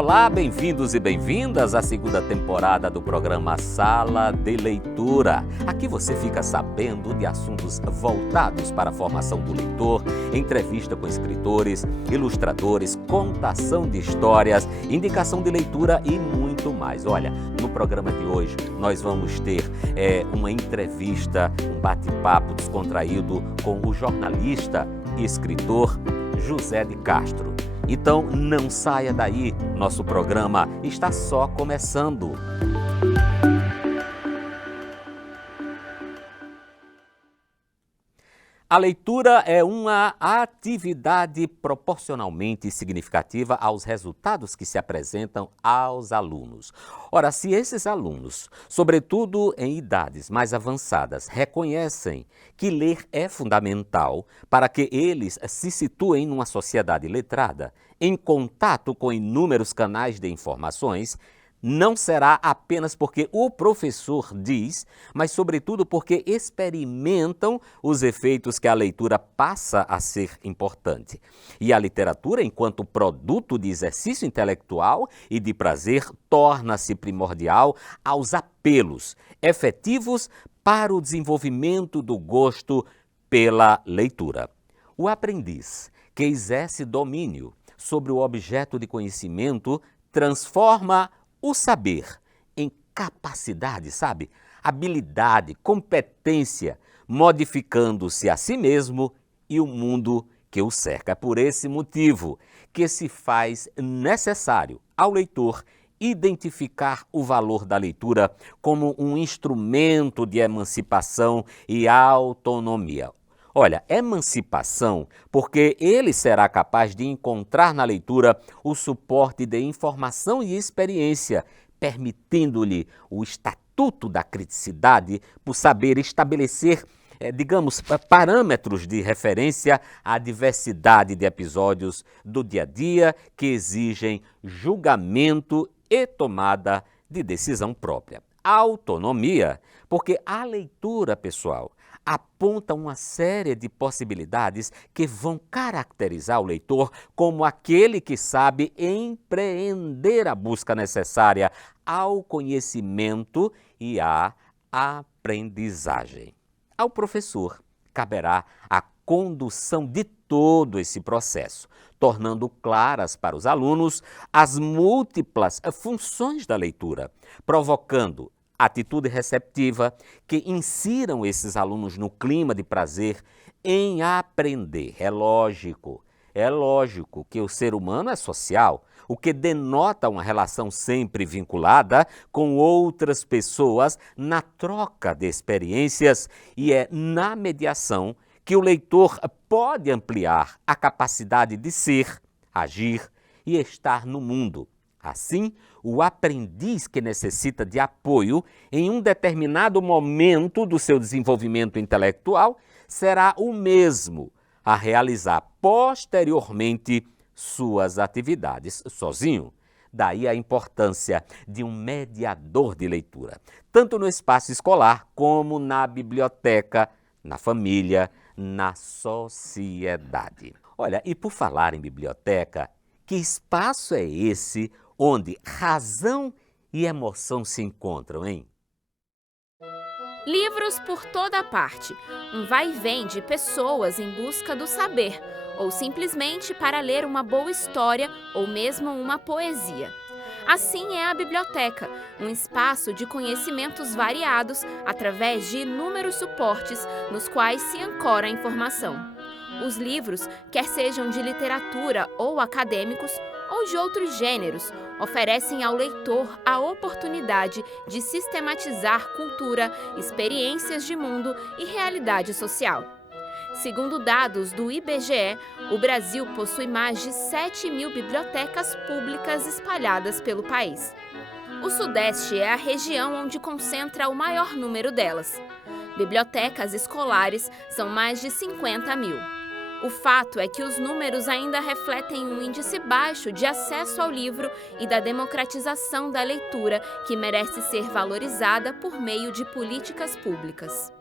Olá, bem-vindos e bem-vindas à segunda temporada do programa Sala de Leitura. Aqui você fica sabendo de assuntos voltados para a formação do leitor, entrevista com escritores, ilustradores, contação de histórias, indicação de leitura e muito mais. Olha, no programa de hoje nós vamos ter uma entrevista, um bate-papo descontraído com o jornalista e escritor José de Castro. Então não saia daí, nosso programa está só começando. A leitura é uma atividade proporcionalmente significativa aos resultados que se apresentam aos alunos. Ora, se esses alunos, sobretudo em idades mais avançadas, reconhecem que ler é fundamental para que eles se situem numa sociedade letrada, em contato com inúmeros canais de informações, não será apenas porque o professor diz, mas sobretudo porque experimentam os efeitos que a leitura passa a ser importante. E a literatura, enquanto produto de exercício intelectual e de prazer, torna-se primordial aos apelos efetivos para o desenvolvimento do gosto pela leitura. O aprendiz que exerce domínio sobre o objeto de conhecimento transforma o saber em capacidade, habilidade, competência, modificando-se a si mesmo e o mundo que o cerca. É por esse motivo que se faz necessário ao leitor identificar o valor da leitura como um instrumento de emancipação e autonomia. Olha, emancipação, porque ele será capaz de encontrar na leitura o suporte de informação e experiência, permitindo-lhe o estatuto da criticidade por saber estabelecer, parâmetros de referência à diversidade de episódios do dia a dia que exigem julgamento e tomada de decisão própria. Autonomia, porque a leitura, pessoal, aponta uma série de possibilidades que vão caracterizar o leitor como aquele que sabe empreender a busca necessária ao conhecimento e à aprendizagem. Ao professor caberá a condução de todo esse processo, tornando claras para os alunos as múltiplas funções da leitura, provocando atitude receptiva que insiram esses alunos no clima de prazer em aprender. É lógico que o ser humano é social, o que denota uma relação sempre vinculada com outras pessoas na troca de experiências e é na mediação que o leitor pode ampliar a capacidade de ser, agir e estar no mundo. Assim, o aprendiz que necessita de apoio em um determinado momento do seu desenvolvimento intelectual será o mesmo a realizar posteriormente suas atividades sozinho. Daí a importância de um mediador de leitura, tanto no espaço escolar como na biblioteca, na família, na sociedade. Olha, e por falar em biblioteca, que espaço é esse onde razão e emoção se encontram, hein? Livros por toda parte, um vai e vem de pessoas em busca do saber, ou simplesmente para ler uma boa história ou mesmo uma poesia. Assim é a biblioteca, um espaço de conhecimentos variados através de inúmeros suportes nos quais se ancora a informação. Os livros, quer sejam de literatura ou acadêmicos, ou de outros gêneros, oferecem ao leitor a oportunidade de sistematizar cultura, experiências de mundo e realidade social. Segundo dados do IBGE, o Brasil possui mais de 7.000 bibliotecas públicas espalhadas pelo país. O Sudeste é a região onde concentra o maior número delas. Bibliotecas escolares são mais de 50.000. O fato é que os números ainda refletem um índice baixo de acesso ao livro e da democratização da leitura, que merece ser valorizada por meio de políticas públicas.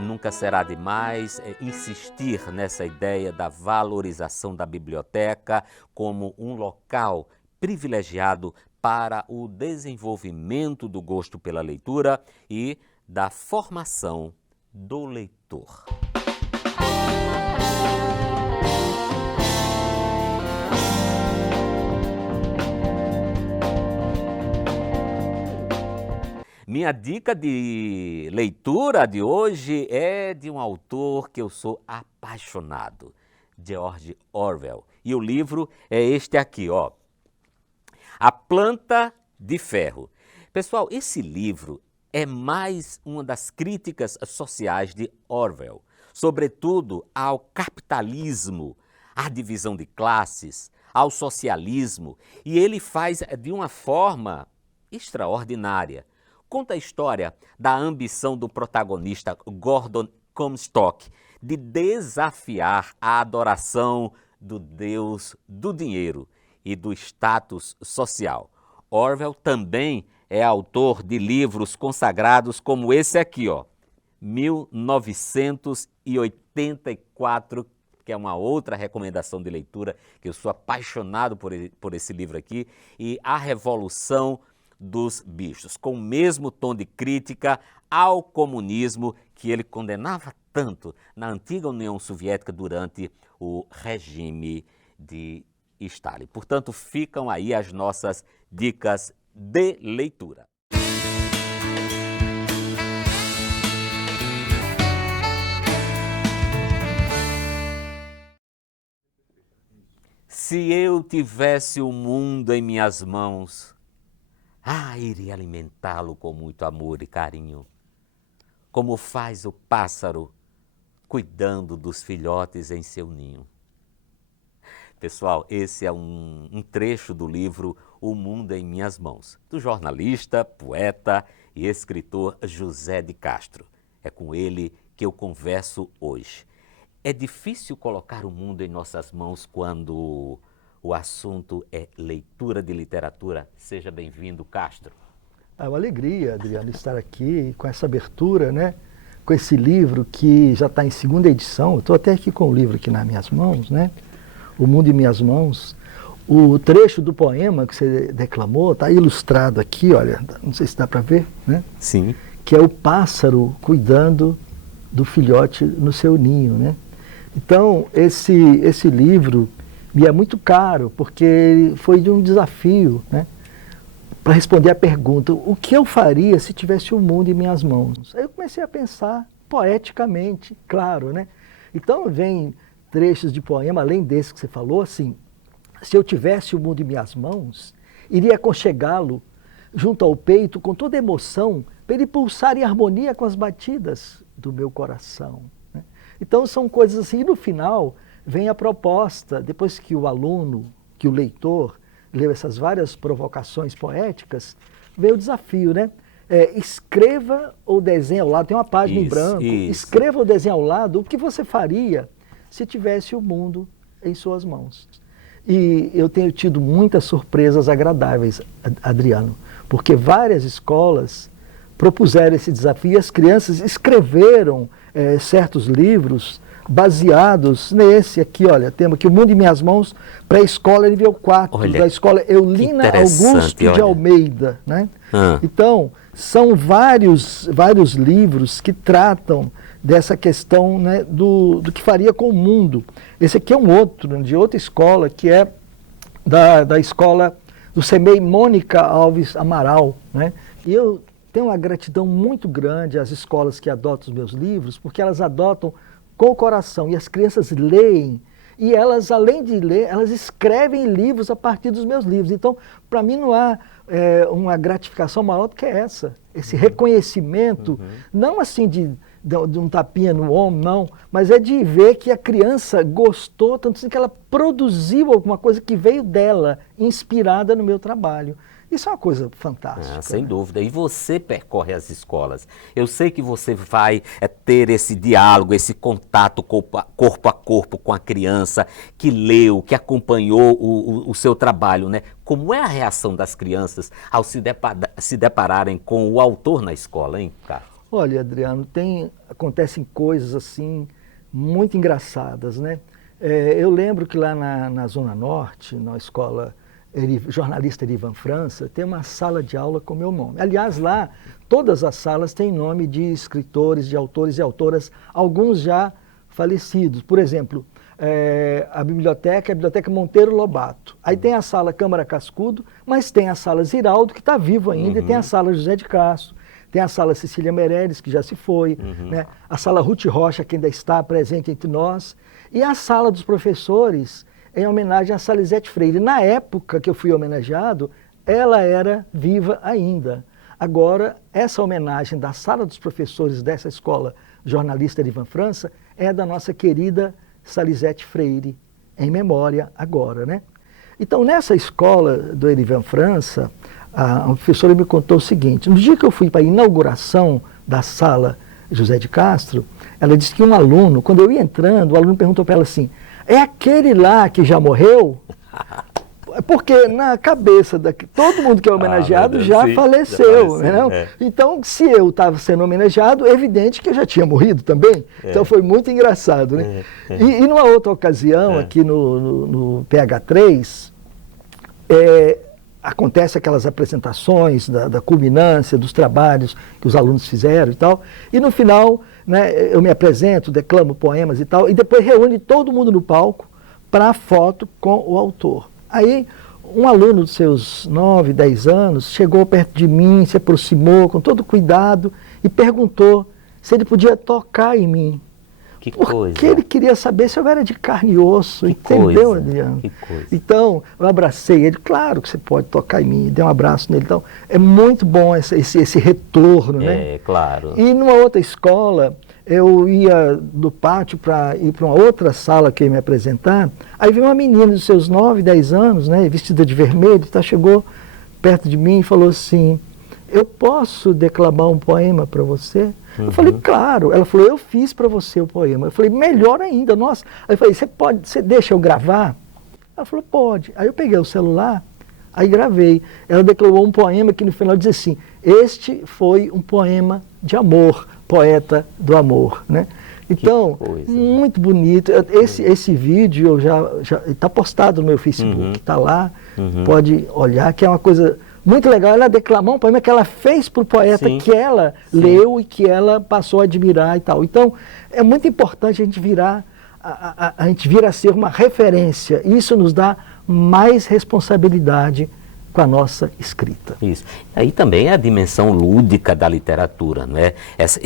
nunca será demais insistir nessa ideia da valorização da biblioteca como um local privilegiado para o desenvolvimento do gosto pela leitura e da formação do leitor. Minha dica de leitura de hoje é de um autor que eu sou apaixonado, George Orwell. E o livro é este aqui, ó, A Planta de Ferro. Pessoal, esse livro é mais uma das críticas sociais de Orwell, sobretudo ao capitalismo, à divisão de classes, ao socialismo, e ele faz de uma forma extraordinária. Conta a história da ambição do protagonista Gordon Comstock de desafiar a adoração do Deus do dinheiro e do status social. Orwell também é autor de livros consagrados como esse aqui, ó, 1984, que é uma outra recomendação de leitura, que eu sou apaixonado por esse livro aqui, e A Revolução dos Bichos, com o mesmo tom de crítica ao comunismo que ele condenava tanto na antiga União Soviética durante o regime de Stalin. Portanto, ficam aí as nossas dicas de leitura. Se eu tivesse o mundo em minhas mãos, iria alimentá-lo com muito amor e carinho, como faz o pássaro cuidando dos filhotes em seu ninho. Pessoal, esse é um trecho do livro O Mundo em Minhas Mãos, do jornalista, poeta e escritor José de Castro. É com ele que eu converso hoje. É difícil colocar o mundo em nossas mãos quando o assunto é leitura de literatura. Seja bem-vindo, Castro. É uma alegria, Adriano, estar aqui com essa abertura, né? Com esse livro que já está em segunda edição. Eu estou até aqui com o livro aqui nas minhas mãos, né? O Mundo em Minhas Mãos. O trecho do poema que você declamou está ilustrado aqui, olha, não sei se dá para ver, né? Sim. Que é o pássaro cuidando do filhote no seu ninho, né? Então, esse livro me é muito caro, porque foi de um desafio, né? Para responder a pergunta, o que eu faria se tivesse o mundo em minhas mãos? Aí eu comecei a pensar poeticamente, claro, né? Então, vem trechos de poema, além desse que você falou, assim, se eu tivesse o mundo em minhas mãos, iria aconchegá-lo junto ao peito com toda emoção, para ele pulsar em harmonia com as batidas do meu coração. Né? Então são coisas assim, e no final vem a proposta, depois que o aluno, que o leitor, leu essas várias provocações poéticas, vem o desafio, né? Escreva ou desenhe ao lado, tem uma página em branco, escreva ou desenhe ao lado o que você faria se tivesse o mundo em suas mãos. E eu tenho tido muitas surpresas agradáveis, Adriano, porque várias escolas propuseram esse desafio e as crianças escreveram certos livros baseados nesse aqui, olha, temos aqui O Mundo em Minhas Mãos, pré-escola nível 4, da escola Eulina Augusto de Almeida, né? Então, são vários livros que tratam dessa questão, né, do que faria com o mundo. Esse aqui é um outro, de outra escola, que é da escola do CEMEI Mônica Alves Amaral, né? E eu tenho uma gratidão muito grande às escolas que adotam os meus livros, porque elas adotam com o coração, e as crianças leem, e elas, além de ler, elas escrevem livros a partir dos meus livros. Então, para mim não há uma gratificação maior do que essa, esse reconhecimento, não assim de um tapinha no ombro, não, mas é de ver que a criança gostou, tanto assim que ela produziu alguma coisa que veio dela, inspirada no meu trabalho. Isso é uma coisa fantástica. Sem dúvida. E você percorre as escolas. Eu sei que você vai ter esse diálogo, esse contato corpo a corpo com a criança que leu, que acompanhou o seu trabalho, né? Como é a reação das crianças ao se depararem com o autor na escola, hein, Carlos? Olha, Adriano, acontecem coisas assim muito engraçadas, né? Eu lembro que lá na Zona Norte, na escola jornalista Erivan França, tem uma sala de aula com meu nome. Aliás, lá, todas as salas têm nome de escritores, de autores e autoras, alguns já falecidos. Por exemplo, a biblioteca é a Biblioteca Monteiro Lobato. Aí tem a sala Câmara Cascudo, mas tem a sala Ziraldo, que está vivo ainda, e tem a sala José de Castro, tem a sala Cecília Meirelles, que já se foi, né? A sala Ruth Rocha, que ainda está presente entre nós, e a sala dos professores, em homenagem a Salizete Freire. Na época que eu fui homenageado, ela era viva ainda. Agora, essa homenagem da sala dos professores dessa escola jornalista Erivan França é da nossa querida Salizete Freire, em memória agora, né? Então, nessa escola do Erivan França, a professora me contou o seguinte: no dia que eu fui para a inauguração da sala José de Castro, ela disse que um aluno, quando eu ia entrando, o aluno perguntou para ela assim: é aquele lá que já morreu? Porque na cabeça todo mundo que é homenageado já faleceu. Né? Então, se eu estava sendo homenageado, é evidente que eu já tinha morrido também. Então foi muito engraçado. Né? E numa outra ocasião, aqui no PH3, acontece aquelas apresentações da culminância dos trabalhos que os alunos fizeram e tal. E no final, né, eu me apresento, declamo poemas e tal, e depois reúne todo mundo no palco para a foto com o autor. Aí, um aluno de seus 9, 10 anos chegou perto de mim, se aproximou com todo cuidado e perguntou se ele podia tocar em mim. Que coisa. Porque ele queria saber se eu era de carne e osso, que entendeu, coisa, Adriano? Que coisa. Então, eu abracei ele, claro que você pode tocar em mim, dei um abraço nele. Então, é muito bom esse retorno, né? É, claro. E numa outra escola, eu ia do pátio para ir para uma outra sala que ia me apresentar, aí veio uma menina de seus 9, 10 anos, né, vestida de vermelho, chegou perto de mim e falou assim: eu posso declamar um poema para você? Eu falei, claro. Ela falou, eu fiz para você o poema. Eu falei, melhor ainda, nossa. Aí eu falei, você deixa eu gravar? Ela falou, pode. Aí eu peguei o celular, aí gravei. Ela declamou um poema que no final diz assim: este foi um poema de amor, poeta do amor, né? Então, muito bonito. Esse vídeo já está postado no meu Facebook, está lá, pode olhar, que é uma coisa muito legal. Ela declamou um poema que ela fez para o poeta, que ela leu e que ela passou a admirar e tal. Então, é muito importante a gente a gente vir a ser uma referência. Isso nos dá mais responsabilidade com a nossa escrita. Isso. Aí também é a dimensão lúdica da literatura, né?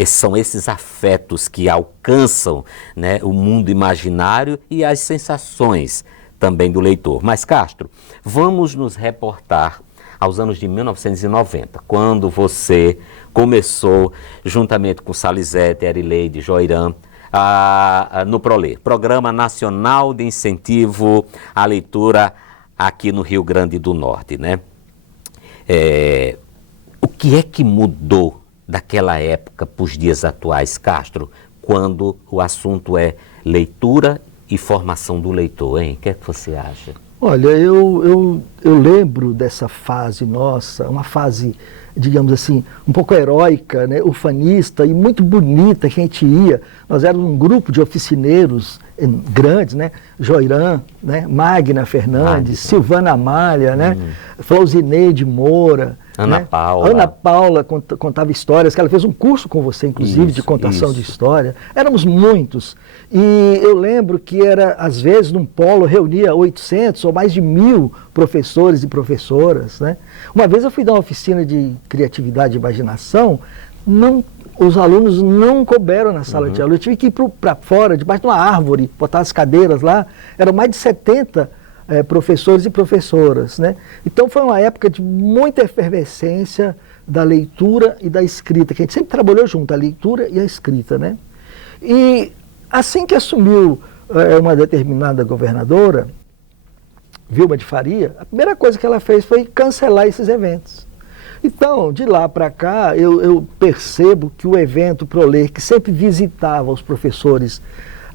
São esses afetos que alcançam, né, o mundo imaginário e as sensações também do leitor. Mas, Castro, vamos nos reportar aos anos de 1990, quando você começou, juntamente com Salizete, Erileide, Joirã, no ProLê, Programa Nacional de Incentivo à Leitura aqui no Rio Grande do Norte, né? O que é que mudou daquela época para os dias atuais, Castro, quando o assunto é leitura e formação do leitor, hein? O que é que você acha? Olha, eu lembro dessa fase nossa, uma fase, digamos assim, um pouco heróica, né, ufanista e muito bonita, que a gente ia. Nós éramos um grupo de oficineiros grandes, né? Joirã, né? Magna Fernandes, Silvana Amália, né? Flauzineide Moura, Ana né? Paula. Ana Paula contava histórias, que ela fez um curso com você, inclusive, de contação de história. Éramos muitos. E eu lembro que às vezes, num polo, reunia 800 ou mais de 1000 professores e professoras, né? Uma vez eu fui dar uma oficina de criatividade e imaginação, os alunos não couberam na sala de aula. Eu tive que ir para fora, debaixo de uma árvore, botar as cadeiras lá. Eram mais de 70 professores e professoras, né? Então foi uma época de muita efervescência da leitura e da escrita, que a gente sempre trabalhou junto, a leitura e a escrita, né? E assim que assumiu uma determinada governadora, Vilma de Faria, a primeira coisa que ela fez foi cancelar esses eventos. Então, de lá para cá, eu percebo que o evento ProLê, que sempre visitava os professores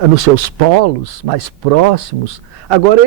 nos seus polos mais próximos, Agora,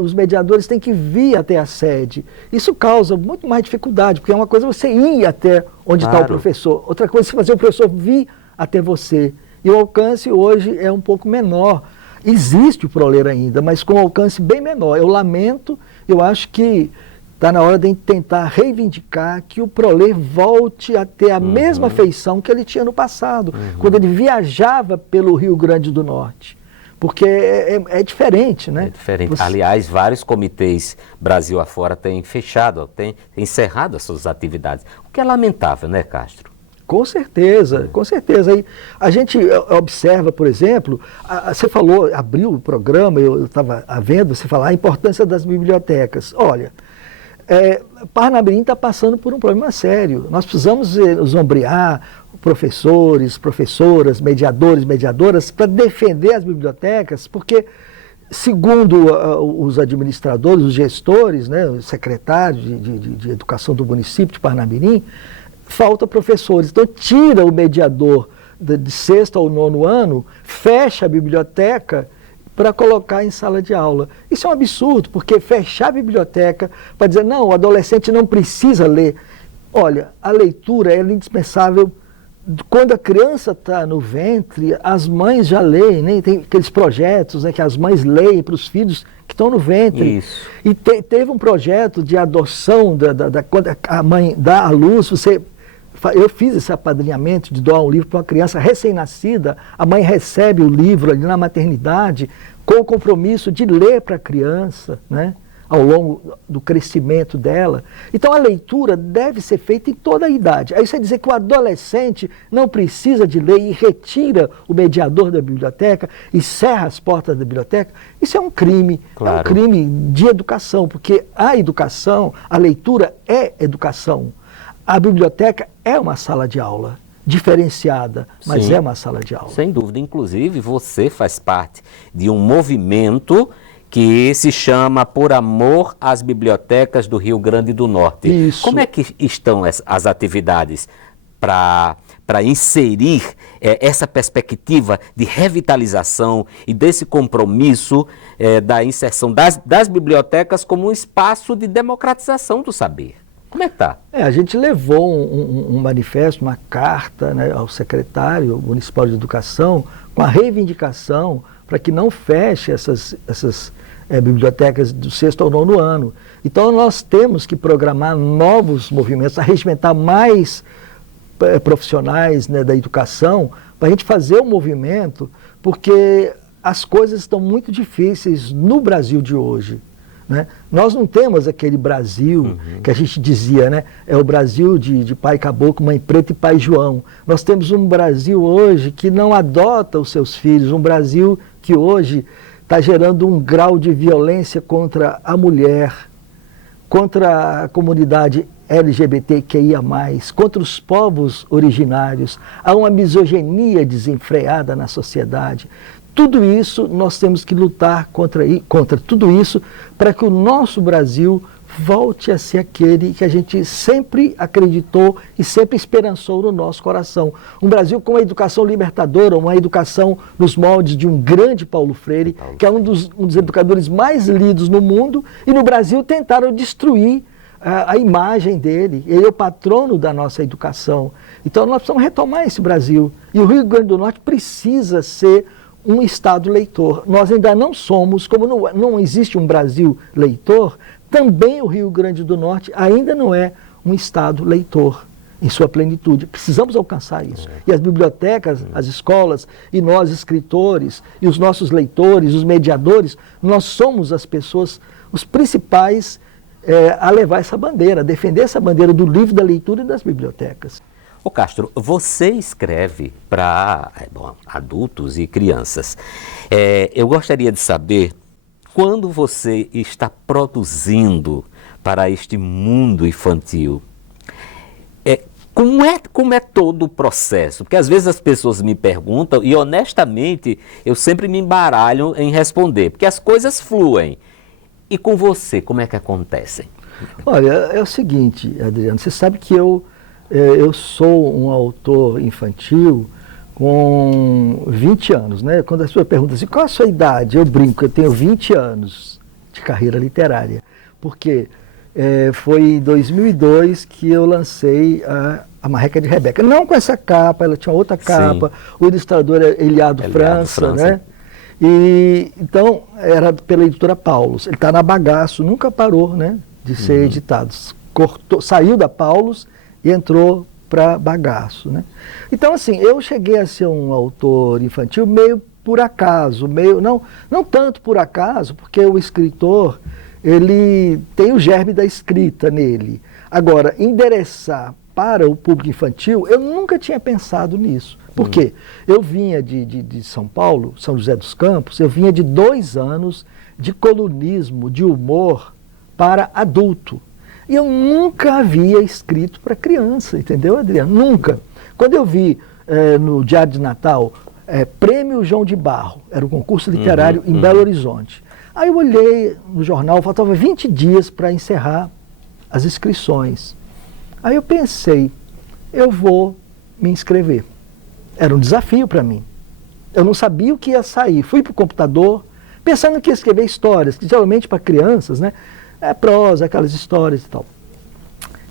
os mediadores têm que vir até a sede. Isso causa muito mais dificuldade, porque é uma coisa você ir até onde está o professor, outra coisa é você fazer o professor vir até você. E o alcance hoje é um pouco menor. Existe o ProLer ainda, mas com um alcance bem menor. Eu lamento, eu acho que está na hora de tentar reivindicar que o ProLer volte a ter a mesma feição que ele tinha no passado, quando ele viajava pelo Rio Grande do Norte. Porque é diferente, né? É diferente. Aliás, vários comitês Brasil afora têm fechado, têm encerrado as suas atividades. O que é lamentável, né, Castro? Com certeza, com certeza. Aí, a gente observa, por exemplo, você falou, abriu o programa, eu estava vendo você falar a importância das bibliotecas. Olha, Parnamirim está passando por um problema sério. Nós precisamos nos ombrear, professores, professoras, mediadores, mediadoras, para defender as bibliotecas, porque, segundo os administradores, os gestores, né, os secretários de educação do município de Parnamirim, falta professores. Então, tira o mediador de sexto ao nono ano, fecha a biblioteca para colocar em sala de aula. Isso é um absurdo, porque fechar a biblioteca para dizer, não, o adolescente não precisa ler. Olha, a leitura é indispensável. Quando a criança está no ventre, as mães já leem, né? Tem aqueles projetos, né, que as mães leem para os filhos que estão no ventre. Isso. E teve um projeto de adoção, quando a mãe dá à luz, eu fiz esse apadrinhamento de doar um livro para uma criança recém-nascida, a mãe recebe o livro ali na maternidade, com o compromisso de ler para a criança, né, ao longo do crescimento dela. Então a leitura deve ser feita em toda a idade. Aí você dizer que o adolescente não precisa de ler e retira o mediador da biblioteca e cerra as portas da biblioteca, isso é um crime. Claro. É um crime de educação, porque a educação, a leitura é educação. A biblioteca é uma sala de aula, diferenciada, mas Sim, é uma sala de aula. sem dúvida. Inclusive, você faz parte de um movimento que se chama Por Amor às Bibliotecas do Rio Grande do Norte. Isso. Como é que estão as atividades para inserir essa perspectiva de revitalização e desse compromisso da inserção das bibliotecas como um espaço de democratização do saber? Como é que está? A gente levou um manifesto, uma carta, né, ao secretário municipal de educação com a reivindicação para que não feche essas bibliotecas do sexto ao nono ano. Então nós temos que programar novos movimentos, arregimentar mais profissionais, né, da educação, para a gente fazer um movimento, porque as coisas estão muito difíceis no Brasil de hoje. Né? Nós não temos aquele Brasil que a gente dizia, né? É o Brasil de pai caboclo, mãe preta e pai João. Nós temos um Brasil hoje que não adota os seus filhos, um Brasil que hoje está gerando um grau de violência contra a mulher, contra a comunidade LGBTQIA+, contra os povos originários. Há uma misoginia desenfreada na sociedade. Tudo isso nós temos que lutar contra tudo isso para que o nosso Brasil volte a ser aquele que a gente sempre acreditou e sempre esperançou no nosso coração. Um Brasil com uma educação libertadora, uma educação nos moldes de um grande Paulo Freire, que é um dos educadores mais lidos no mundo, e no Brasil tentaram destruir a imagem dele. Ele é o patrono da nossa educação. Então nós precisamos retomar esse Brasil. E o Rio Grande do Norte precisa ser um Estado leitor. Nós ainda não somos, como não existe um Brasil leitor, também o Rio Grande do Norte ainda não é um Estado leitor em sua plenitude. Precisamos alcançar isso. E as bibliotecas, as escolas, e nós, escritores, e os nossos leitores, os mediadores, nós somos as pessoas, os principais a levar essa bandeira, a defender essa bandeira do livro, da leitura e das bibliotecas. Ô Castro, você escreve para adultos e crianças. Eu gostaria de saber, quando você está produzindo para este mundo infantil, como é todo o processo? Porque às vezes as pessoas me perguntam e honestamente eu sempre me embaralho em responder, porque as coisas fluem. E com você, como é que acontecem? Olha, é o seguinte, Adriano, você sabe que eu sou um autor infantil com 20 anos, né? Quando a pessoa pergunta assim, qual a sua idade? Eu brinco, eu tenho 20 anos de carreira literária, porque foi em 2002 que eu lancei a Marreca de Rebeca. Não com essa capa, ela tinha outra capa, sim. O ilustrador é Eliado França, né? E, então, era pela editora Paulus. Ele está na Bagaço, nunca parou, né, de ser editado. Saiu da Paulus e entrou para Bagaço, né? Então, assim, eu cheguei a ser um autor infantil meio por acaso, não tanto por acaso, porque o escritor, ele tem o germe da escrita nele. Agora, endereçar para o público infantil, eu nunca tinha pensado nisso. Por quê? Eu vinha de São Paulo, São José dos Campos, eu vinha de 2 anos de colunismo, de humor para adulto. E eu nunca havia escrito para criança, entendeu, Adriano? Nunca. Quando eu vi no Diário de Natal, Prêmio João de Barro, era um concurso literário em Belo Horizonte. Aí eu olhei no jornal, faltava 20 dias para encerrar as inscrições. Aí eu pensei, eu vou me inscrever. Era um desafio para mim. Eu não sabia o que ia sair. Fui para o computador, pensando que ia escrever histórias, que geralmente para crianças, né, é prosa, aquelas histórias e tal.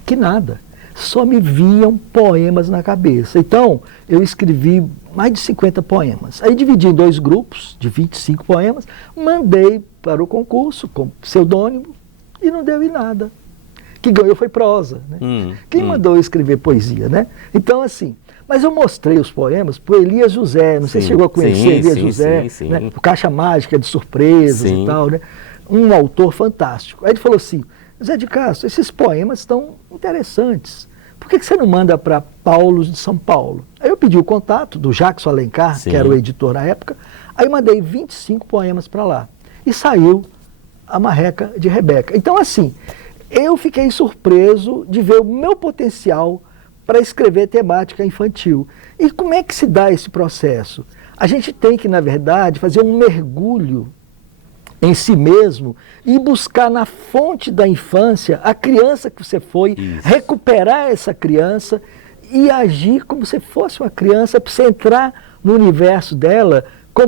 Que nada. Só me vinham poemas na cabeça. Então, eu escrevi mais de 50 poemas. Aí dividi em 2 grupos, de 25 poemas, mandei para o concurso com pseudônimo e não deu em nada. Que ganhou foi prosa, né? Quem mandou eu escrever poesia, né? Então, assim, mas eu mostrei os poemas para Elias José, não sei se chegou a conhecer Elias José, né? O Caixa Mágica de Surpresas e tal, né? Um autor fantástico. Aí ele falou assim, Zé de Castro, esses poemas estão interessantes. Por que você não manda para Paulus de São Paulo? Aí eu pedi o contato do Jackson Alencar, que era o editor na época, aí eu mandei 25 poemas para lá. E saiu a Marreca de Rebeca. Então, assim, eu fiquei surpreso de ver o meu potencial para escrever temática infantil. E como é que se dá esse processo? A gente tem que, na verdade, fazer um mergulho em si mesmo e buscar na fonte da infância a criança que você foi, recuperar essa criança e agir como se fosse uma criança, para você entrar no universo dela com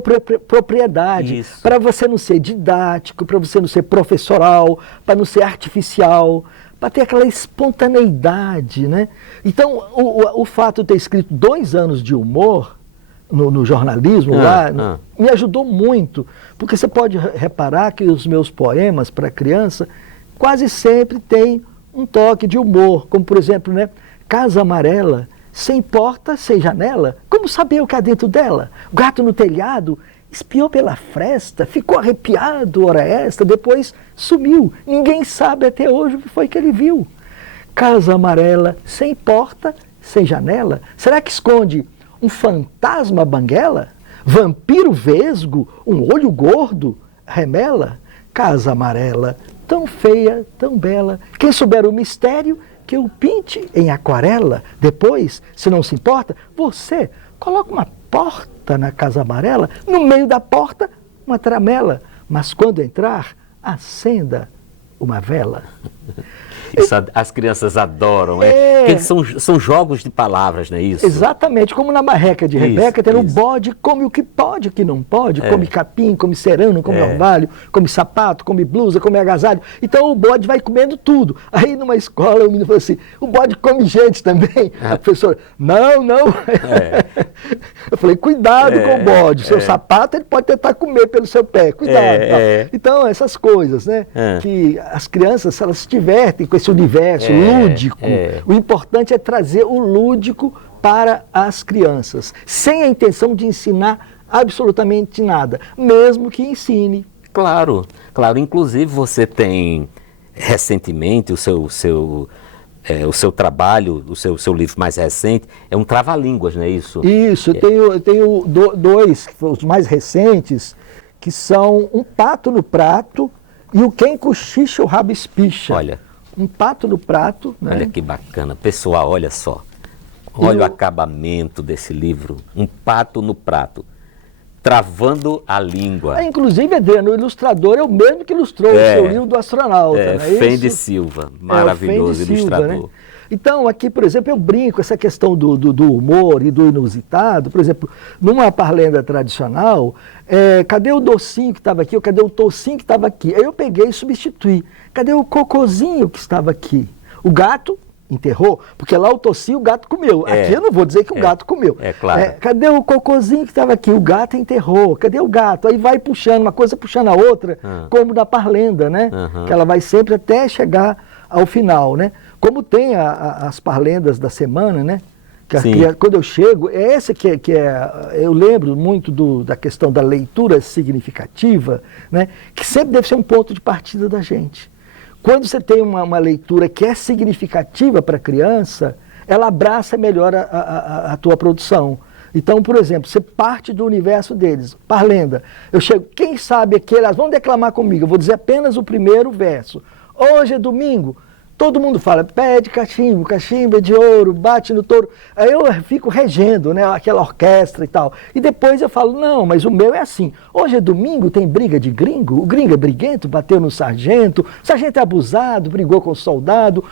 propriedade, para você não ser didático, para você não ser professoral, para não ser artificial, para ter aquela espontaneidade, né? Então, o fato de ter escrito 2 anos de humor no jornalismo lá, me ajudou muito, porque você pode reparar que os meus poemas para criança quase sempre têm um toque de humor, como por exemplo, né, Casa Amarela, sem porta, sem janela, como saber o que há dentro dela? O gato no telhado espiou pela fresta, ficou arrepiado hora esta, depois sumiu, ninguém sabe até hoje o que foi que ele viu. Casa Amarela, sem porta, sem janela, será que esconde um fantasma banguela? Vampiro vesgo? Um olho gordo? Remela? Casa Amarela, tão feia, tão bela. Quem souber o mistério, que eu pinte em aquarela. Depois, se não se importa, você coloca uma porta na Casa Amarela, no meio da porta, uma tramela. Mas quando entrar, acenda uma vela. Isso as crianças adoram, porque são jogos de palavras, não é isso? Exatamente, como na Marreca de Rebeca, tem o bode, come o que pode, o que não pode, come capim, come serano, come orvalho, come sapato, come blusa, come agasalho. Então o bode vai comendo tudo. Aí numa escola o menino falou assim, o bode come gente também. A professora, não. Eu falei, cuidado com o bode, o seu sapato ele pode tentar comer pelo seu pé, cuidado. Então essas coisas, né, que as crianças, se elas se divertem com esse universo lúdico, o importante é trazer o lúdico para as crianças, sem a intenção de ensinar absolutamente nada, mesmo que ensine. Claro. Inclusive você tem recentemente o seu trabalho, o seu livro mais recente, é um trava-línguas, não é isso? Isso, eu tenho 2, os mais recentes, que são Um Pato no Prato e o Quem Cochicha o Rabo Espicha. Olha. Um pato no prato. Olha, né? Que bacana. Pessoal, olha só. Olha o acabamento desse livro. Um pato no prato. Travando a Língua. Inclusive, Adriano, o ilustrador é o mesmo que ilustrou o seu livro do astronauta. Fende Silva, maravilhoso ilustrador. Né? Então, aqui, por exemplo, eu brinco essa questão do humor e do inusitado. Por exemplo, numa parlenda tradicional, cadê o docinho que estava aqui? Ou cadê o tocinho que estava aqui? Aí eu peguei e substituí. Cadê o cocôzinho que estava aqui? O gato enterrou, porque lá o tocinho o gato comeu. Aqui eu não vou dizer que o gato comeu. Claro. Cadê o cocôzinho que estava aqui? O gato enterrou. Cadê o gato? Aí vai puxando, uma coisa puxando a outra, como da parlenda, né? Que ela vai sempre até chegar ao final, né? Como tem as parlendas da semana, né? Quando eu chego, essa que eu lembro muito da questão da leitura significativa, né? Que sempre deve ser um ponto de partida da gente. Quando você tem uma leitura que é significativa para a criança, ela abraça melhor a tua produção. Então, por exemplo, você parte do universo deles. Parlenda. Eu chego, quem sabe aqui, elas vão declamar comigo. Eu vou dizer apenas o primeiro verso. Hoje é domingo. Todo mundo fala, pede cachimbo, cachimbo é de ouro, bate no touro. Aí eu fico regendo, né, aquela orquestra e tal. E depois eu falo, não, mas o meu é assim. Hoje é domingo, tem briga de gringo, o gringo é briguento, bateu no sargento, o sargento é abusado, brigou com o soldado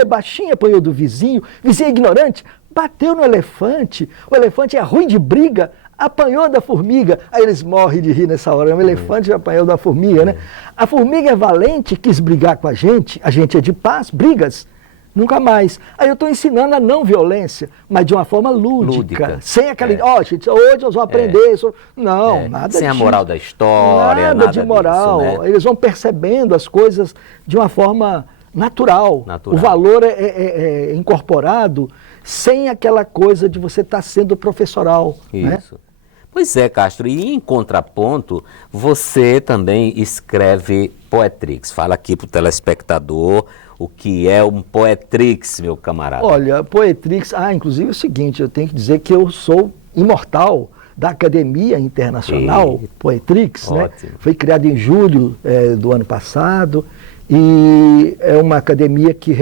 é baixinho, apanhou do vizinho é ignorante, bateu no elefante, o elefante é ruim de briga, apanhou da formiga. Aí eles morrem de rir nessa hora. O elefante já apanhou da formiga, né? A formiga é valente, quis brigar com a gente é de paz, brigas, nunca mais. Aí eu estou ensinando a não violência, mas de uma forma lúdica. Sem aquela, gente, hoje nós vamos aprender isso. Não, nada disso. Sem a moral da história, nada de moral. Disso, né? Eles vão percebendo as coisas de uma forma natural. O valor é incorporado sem aquela coisa de você estar sendo professoral. Isso. Né? Pois é, Castro, e em contraponto, você também escreve Poetrix. Fala aqui para o telespectador o que é um Poetrix, meu camarada. Olha, Poetrix, inclusive é o seguinte, eu tenho que dizer que eu sou imortal da Academia Internacional Poetrix, né? Foi criado em julho do ano passado e é uma academia que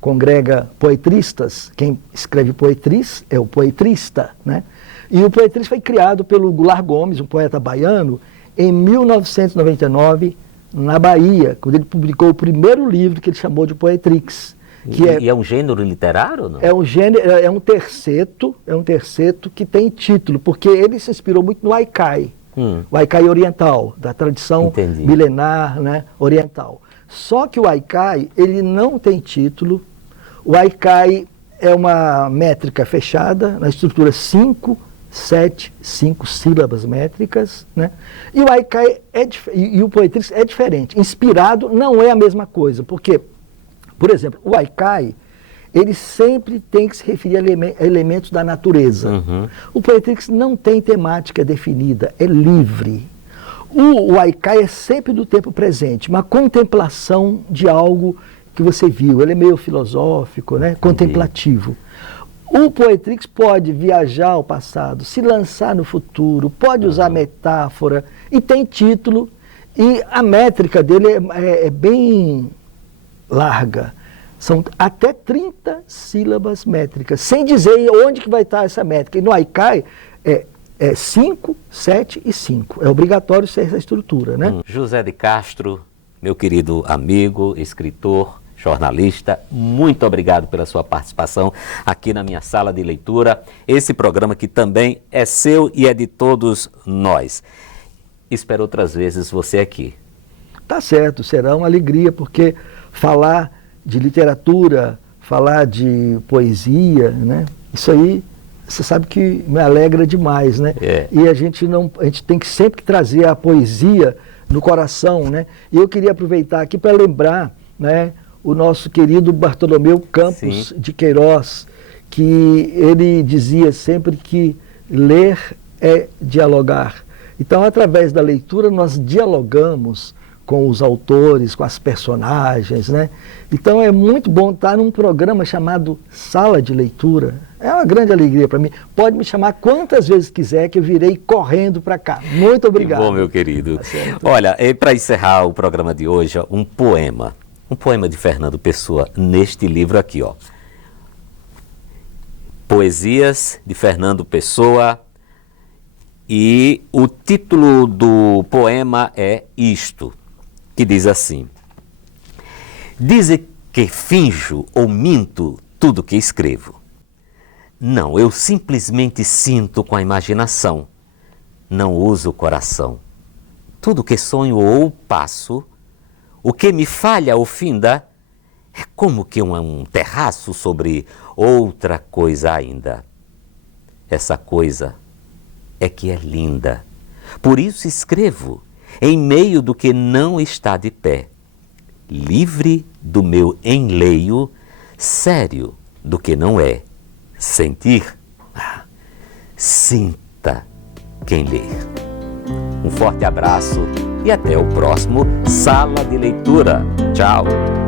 congrega poetristas. Quem escreve poetris é o poetrista, né? E o Poetrix foi criado pelo Goulart Gomes, um poeta baiano, em 1999, na Bahia, quando ele publicou o primeiro livro que ele chamou de Poetrix. E é um gênero literário ou não? É um terceto que tem título, porque ele se inspirou muito no Haikai, o Haikai oriental, da tradição milenar, né, oriental. Só que o Haikai, ele não tem título. O Haikai é uma métrica fechada, na estrutura 5 sílabas métricas, né? E o Haikai e o Poetrix é diferente. Inspirado não é a mesma coisa, porque, por exemplo, o Haikai, ele sempre tem que se referir a elementos da natureza. O Poetrix não tem temática definida, é livre. O Haikai é sempre do tempo presente, uma contemplação de algo que você viu. Ele é meio filosófico, né? Contemplativo. O Poetrix pode viajar ao passado, se lançar no futuro, pode usar metáfora, e tem título, e a métrica dele é bem larga. São até 30 sílabas métricas, sem dizer onde que vai estar essa métrica. E no Haikai é 5, 7 e 5. É obrigatório ser essa estrutura, né? José de Castro, meu querido amigo, escritor, jornalista, muito obrigado pela sua participação aqui na minha sala de leitura. Esse programa que também é seu e é de todos nós. Espero outras vezes você aqui. Tá certo, será uma alegria, porque falar de literatura, falar de poesia, né? Isso aí, você sabe que me alegra demais, né? E a gente tem que sempre trazer a poesia no coração, né? E eu queria aproveitar aqui para lembrar, né, o nosso querido Bartolomeu Campos de Queiroz, que ele dizia sempre que ler é dialogar. Então, através da leitura, nós dialogamos com os autores, com as personagens, né? Então, é muito bom estar num programa chamado Sala de Leitura. É uma grande alegria para mim. Pode me chamar quantas vezes quiser, que eu virei correndo para cá. Muito obrigado. Que bom, meu querido. Olha, para encerrar o programa de hoje, um poema de Fernando Pessoa, neste livro aqui, ó. Poesias de Fernando Pessoa, E o título do poema é isto, que diz assim: Dizem que finjo ou minto tudo que escrevo. Não, eu simplesmente sinto com a imaginação, não uso o coração. Tudo que sonho ou passo, o que me falha ou finda, é como que um terraço sobre outra coisa ainda. Essa coisa é que é linda. Por isso escrevo, em meio do que não está de pé, livre do meu enleio, sério do que não é. Sentir, sinta quem ler. Um forte abraço e até o próximo Sala de Leitura. Tchau!